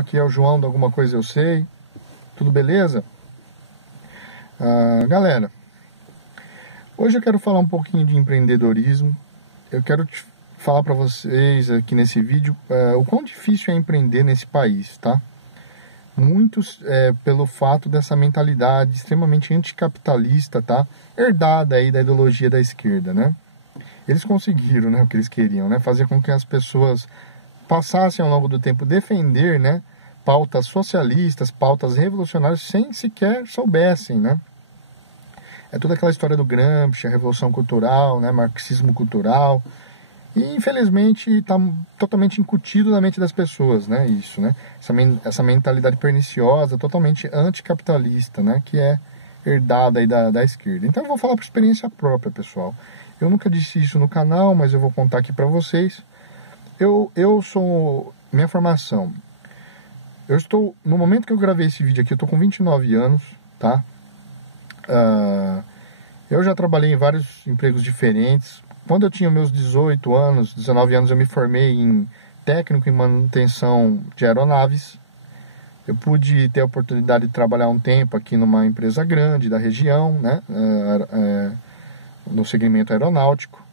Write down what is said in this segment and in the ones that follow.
Aqui é o João do Alguma Coisa Eu Sei. Tudo beleza? Galera, hoje eu quero falar um pouquinho de empreendedorismo. Eu quero falar para vocês aqui nesse vídeo o quão difícil é empreender nesse país, tá? Muitos pelo fato dessa mentalidade extremamente anticapitalista, tá? Herdada aí da ideologia da esquerda, né? Eles conseguiram, né, o que eles queriam, né? Fazer com que as pessoas passassem ao longo do tempo defender, né, pautas socialistas, pautas revolucionárias, sem sequer soubessem, né? É toda aquela história do Gramsci, a Revolução Cultural, né, marxismo cultural, e infelizmente está totalmente incutido na mente das pessoas, né, isso, né? Essa mentalidade perniciosa, totalmente anticapitalista, né, que é herdada aí da esquerda. Então eu vou falar por experiência própria, pessoal. Eu nunca disse isso no canal, mas eu vou contar aqui para vocês. Eu sou... Minha formação... Eu estou... No momento que eu gravei esse vídeo aqui, eu estou com 29 anos, tá? Eu já trabalhei em vários empregos diferentes. Quando eu tinha meus 18 anos, 19 anos, eu me formei em técnico em manutenção de aeronaves. Eu pude ter a oportunidade de trabalhar um tempo aqui numa empresa grande da região, né? No segmento aeronáutico.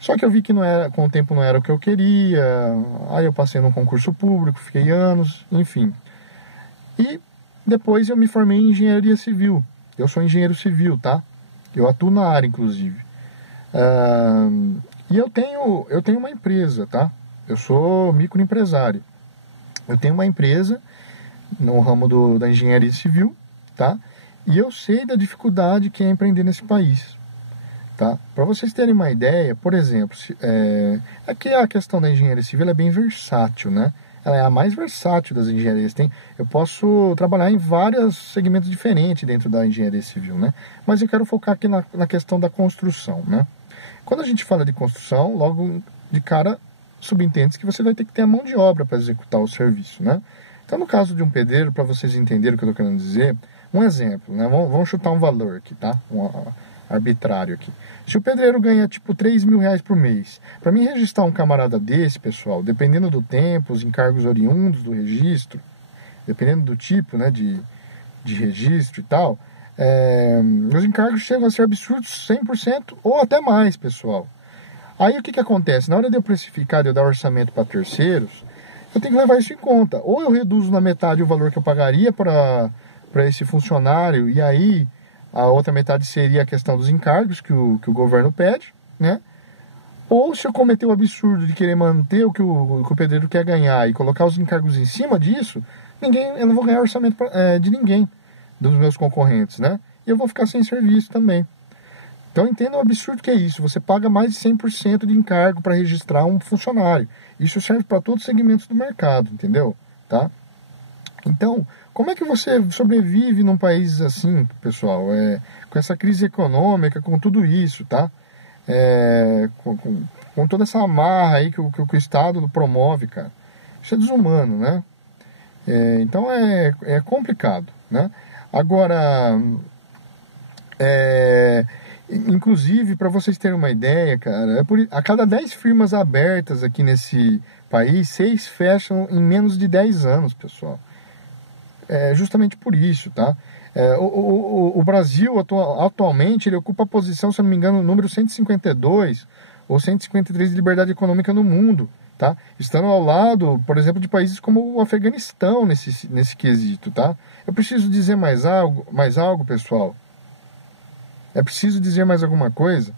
Só que eu vi que não era, com o tempo não era o que eu queria, aí eu passei num concurso público, fiquei anos, enfim. E depois eu me formei em engenharia civil. Eu sou engenheiro civil, tá? Eu atuo na área, inclusive. E eu tenho uma empresa, tá? Eu sou microempresário. Eu tenho uma empresa no ramo da engenharia civil, tá? E eu sei da dificuldade que é empreender nesse país. Tá? Para vocês terem uma ideia, por exemplo, aqui a questão da engenharia civil é bem versátil, né? Ela é a mais versátil das engenharias. Eu posso trabalhar em vários segmentos diferentes dentro da engenharia civil, né? Mas eu quero focar aqui na questão da construção, né? Quando a gente fala de construção, logo de cara subentende que você vai ter que ter a mão de obra para executar o serviço, né? Então, no caso de um pedreiro, para vocês entenderem o que eu estou querendo dizer, um exemplo, né? Vamos chutar um valor aqui, tá? Arbitrário aqui. Se o pedreiro ganha tipo 3 mil reais por mês, para mim registrar um camarada desse, pessoal, dependendo do tempo, os encargos oriundos do registro, dependendo do tipo, né, de registro e tal, os encargos chegam a ser absurdos 100% ou até mais, pessoal. Aí o que acontece? Na hora de eu precificar, de eu dar orçamento para terceiros, eu tenho que levar isso em conta. Ou eu reduzo na metade o valor que eu pagaria para esse funcionário, e aí a outra metade seria a questão dos encargos que o governo pede, né? Ou se eu cometer o absurdo de querer manter o que o pedreiro quer ganhar e colocar os encargos em cima disso, eu não vou ganhar orçamento de ninguém, dos meus concorrentes, né? E eu vou ficar sem serviço também. Então entenda o absurdo que é isso. Você paga mais de 100% de encargo para registrar um funcionário. Isso serve para todos os segmentos do mercado, entendeu? Tá? Então, como é que você sobrevive num país assim, pessoal? Com essa crise econômica, com tudo isso, tá? Com toda essa amarra aí que o Estado promove, cara. Isso é desumano, né? Então é complicado, né? Agora, inclusive, para vocês terem uma ideia, cara, a cada 10 firmas abertas aqui nesse país, 6 fecham em menos de 10 anos, pessoal. Justamente por isso, tá? O Brasil, atualmente, ele ocupa a posição, se eu não me engano, número 152 ou 153 de liberdade econômica no mundo, tá? Estando ao lado, por exemplo, de países como o Afeganistão nesse quesito, tá? Eu preciso dizer mais algo, pessoal? É preciso dizer mais alguma coisa?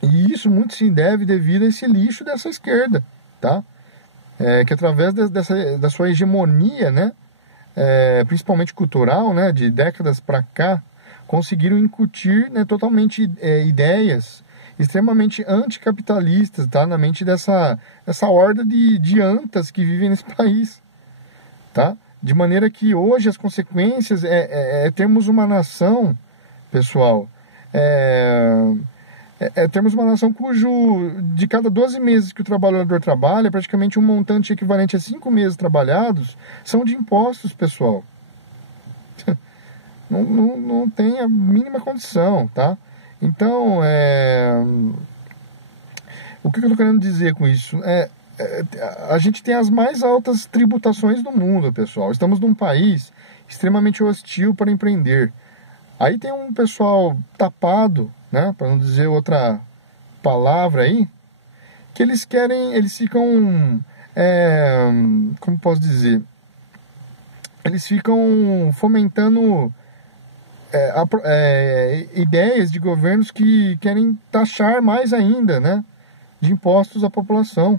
E isso muito se deve devido a esse lixo dessa esquerda, tá? Que através da sua hegemonia, né, principalmente cultural, né, de décadas para cá, conseguiram incutir, né, totalmente ideias extremamente anticapitalistas, tá, na mente dessa horda de antas que vivem nesse país, tá? De maneira que hoje as consequências é termos uma nação, pessoal, temos uma nação de cada 12 meses que o trabalhador trabalha, praticamente um montante equivalente a 5 meses trabalhados são de impostos, pessoal. Não tem a mínima condição, tá? Então, o que eu estou querendo dizer com isso? a gente tem as mais altas tributações do mundo, pessoal. Estamos num país extremamente hostil para empreender. Aí tem um pessoal tapado, né, para não dizer outra palavra aí, que eles ficam, como posso dizer, eles ficam fomentando ideias de governos que querem taxar mais ainda, né, de impostos à população.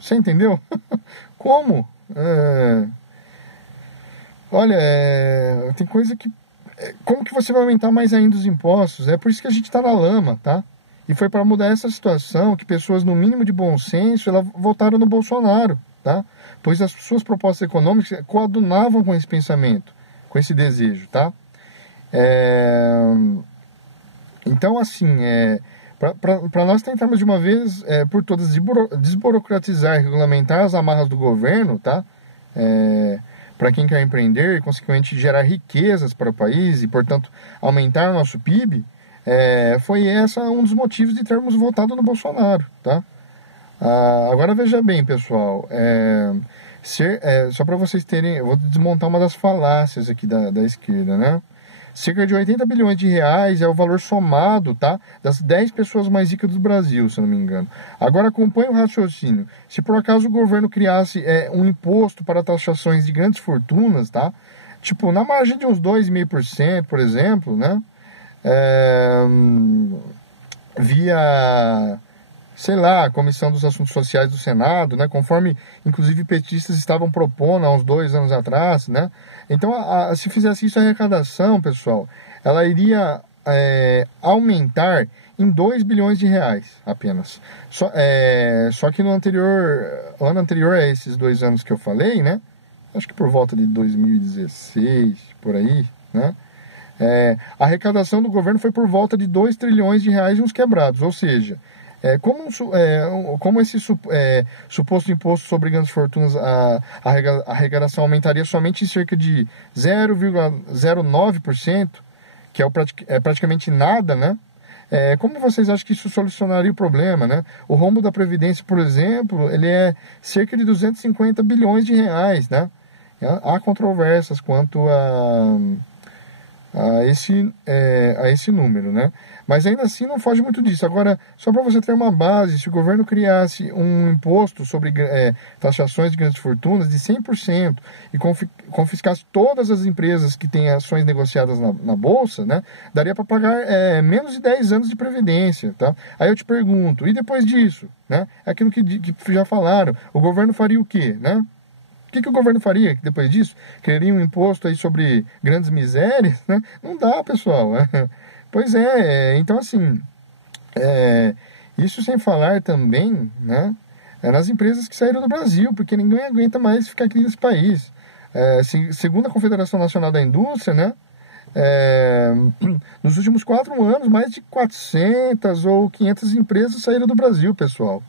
Você entendeu? Como? Olha, tem coisa que... Como que você vai aumentar mais ainda os impostos? É por isso que a gente está na lama, tá? E foi para mudar essa situação que pessoas no mínimo de bom senso elas votaram no Bolsonaro, tá? Pois as suas propostas econômicas coadunavam com esse pensamento, com esse desejo, tá? Então, assim, para nós tentarmos de uma vez por todas desburocratizar e regulamentar as amarras do governo, tá? Para quem quer empreender e, consequentemente, gerar riquezas para o país e, portanto, aumentar o nosso PIB, foi um dos motivos de termos votado no Bolsonaro, tá? Agora, veja bem, pessoal, só para vocês terem... Eu vou desmontar uma das falácias aqui da esquerda, né? Cerca de 80 bilhões de reais é o valor somado, tá, das 10 pessoas mais ricas do Brasil, se eu não me engano. Agora acompanhe o raciocínio. Se por acaso o governo criasse um imposto para taxações de grandes fortunas, tá, tipo na margem de uns 2,5%, por exemplo, né, via, sei lá, a Comissão dos Assuntos Sociais do Senado, né, conforme inclusive petistas estavam propondo há uns 2 anos atrás, né. Então, se fizesse isso, a arrecadação, pessoal, ela iria aumentar em 2 bilhões de reais apenas. Só que no ano anterior a esses 2 anos que eu falei, né? Acho que por volta de 2016, por aí, né? A arrecadação do governo foi por volta de 2 trilhões de reais e uns quebrados, ou seja... Como esse suposto imposto sobre grandes fortunas, a arrecadação aumentaria somente em cerca de 0,09%, que é praticamente nada, né? Como vocês acham que isso solucionaria o problema, né? O rombo da Previdência, por exemplo, ele é cerca de 250 bilhões de reais, né? Há controvérsias quanto a esse número, né? Mas ainda assim não foge muito disso. Agora, só para você ter uma base, se o governo criasse um imposto sobre taxações de grandes fortunas de 100% e confiscasse todas as empresas que têm ações negociadas na Bolsa, né, daria para pagar menos de 10 anos de previdência, tá? Aí eu te pergunto, e depois disso, né? Aquilo que já falaram, o governo faria o quê, né? O que o governo faria depois disso? Queria um imposto aí sobre grandes misérias, né? Não dá, pessoal. Pois então assim, isso sem falar também, né, nas empresas que saíram do Brasil, porque ninguém aguenta mais ficar aqui nesse país. Segundo a Confederação Nacional da Indústria, né, nos últimos 4 anos, mais de 400 ou 500 empresas saíram do Brasil, pessoal.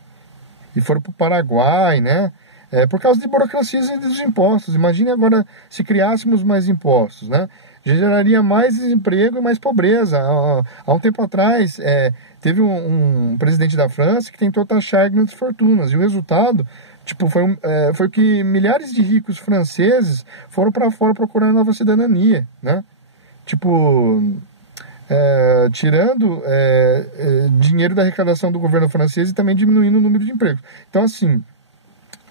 E foram para o Paraguai, né, por causa de burocracias e dos impostos. Imagine agora se criássemos mais impostos, né? Geraria mais desemprego e mais pobreza. Há um tempo atrás, teve um presidente da França que tentou taxar grandes fortunas. E o resultado foi que milhares de ricos franceses foram para fora procurar nova cidadania, né? Tirando dinheiro da arrecadação do governo francês e também diminuindo o número de empregos. Então, assim,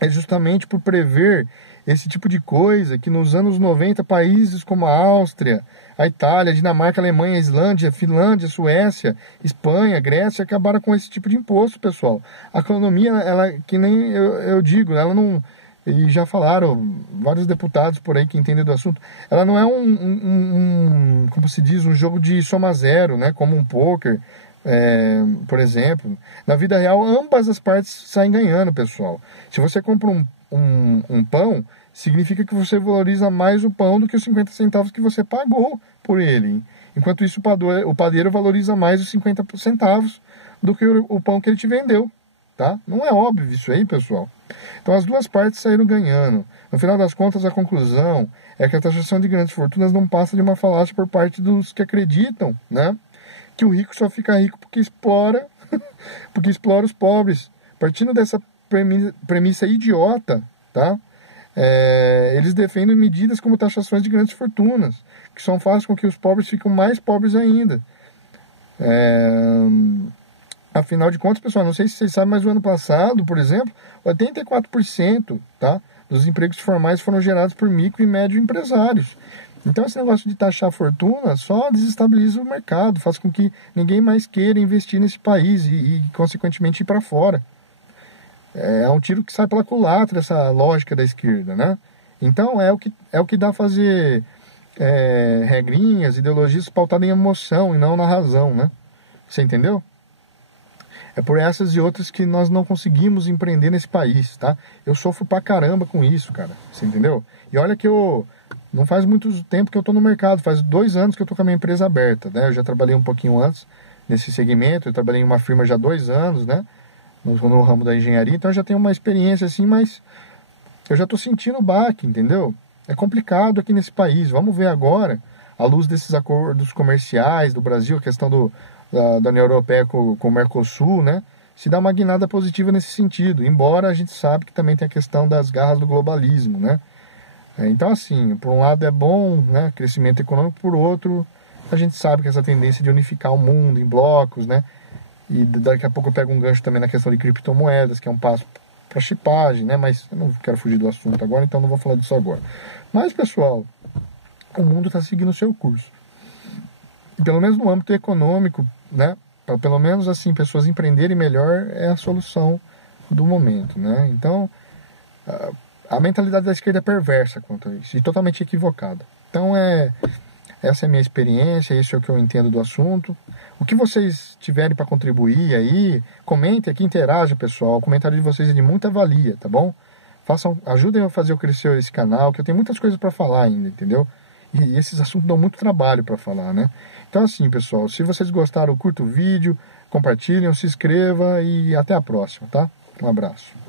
é justamente por prever esse tipo de coisa que nos anos 90 países como a Áustria, a Itália, a Dinamarca, a Alemanha, a Islândia, a Finlândia, a Suécia, Espanha, Grécia acabaram com esse tipo de imposto, pessoal. A economia, ela, que nem eu digo, ela não... E já falaram vários deputados por aí que entendem do assunto. Ela não é como se diz, um jogo de soma zero, né? Como um poker, por exemplo. Na vida real, ambas as partes saem ganhando, pessoal. Se você compra um pão, significa que você valoriza mais o pão do que os 50 centavos que você pagou por ele. Enquanto isso, o padeiro valoriza mais os 50 centavos do que o pão que ele te vendeu. Tá? Não é óbvio isso aí, pessoal. Então as duas partes saíram ganhando. No final das contas, a conclusão é que a taxação de grandes fortunas não passa de uma falácia por parte dos que acreditam, né, que o rico só fica rico porque explora os pobres. Partindo dessa premissa idiota, tá? Eles defendem medidas como taxações de grandes fortunas, que só fazem com que os pobres fiquem mais pobres ainda. Afinal de contas, pessoal, não sei se vocês sabem, mas no ano passado, por exemplo, 84%, tá, dos empregos formais foram gerados por micro e médio empresários. Então, esse negócio de taxar a fortuna só desestabiliza o mercado, faz com que ninguém mais queira investir nesse país e consequentemente, ir para fora. É um tiro que sai pela culatra, essa lógica da esquerda, né? Então, é o que dá a fazer regrinhas, ideologias pautadas em emoção e não na razão, né? Você entendeu? É por essas e outras que nós não conseguimos empreender nesse país, tá? Eu sofro pra caramba com isso, cara. Você entendeu? E olha que não faz muito tempo que eu tô no mercado, faz 2 anos que eu tô com a minha empresa aberta, né? Eu já trabalhei um pouquinho antes nesse segmento, eu trabalhei em uma firma já há 2 anos, né? No ramo da engenharia, então eu já tenho uma experiência assim, mas eu já tô sentindo o baque, entendeu? É complicado aqui nesse país. Vamos ver agora, à luz desses acordos comerciais do Brasil, a questão da União Europeia com o Mercosul, né? Se dá uma guinada positiva nesse sentido, embora a gente sabe que também tem a questão das garras do globalismo, né? Então, assim, por um lado é bom, né, crescimento econômico, por outro, a gente sabe que essa tendência de unificar o mundo em blocos, né? E daqui a pouco eu pego um gancho também na questão de criptomoedas, que é um passo para chipagem, né? Mas eu não quero fugir do assunto agora, então não vou falar disso agora. Mas, pessoal, o mundo está seguindo o seu curso. E pelo menos no âmbito econômico, né? Pelo menos assim, pessoas empreenderem melhor é a solução do momento, né? Então, a mentalidade da esquerda é perversa quanto a isso, e totalmente equivocada. Então, essa é a minha experiência, esse é o que eu entendo do assunto. O que vocês tiverem para contribuir aí, comentem aqui, interajam, pessoal. O comentário de vocês é de muita valia, tá bom? Ajudem a fazer eu crescer esse canal, que eu tenho muitas coisas para falar ainda, entendeu? E esses assuntos dão muito trabalho para falar, né? Então, assim, pessoal, se vocês gostaram, curta o vídeo, compartilhem, se inscreva e até a próxima, tá? Um abraço.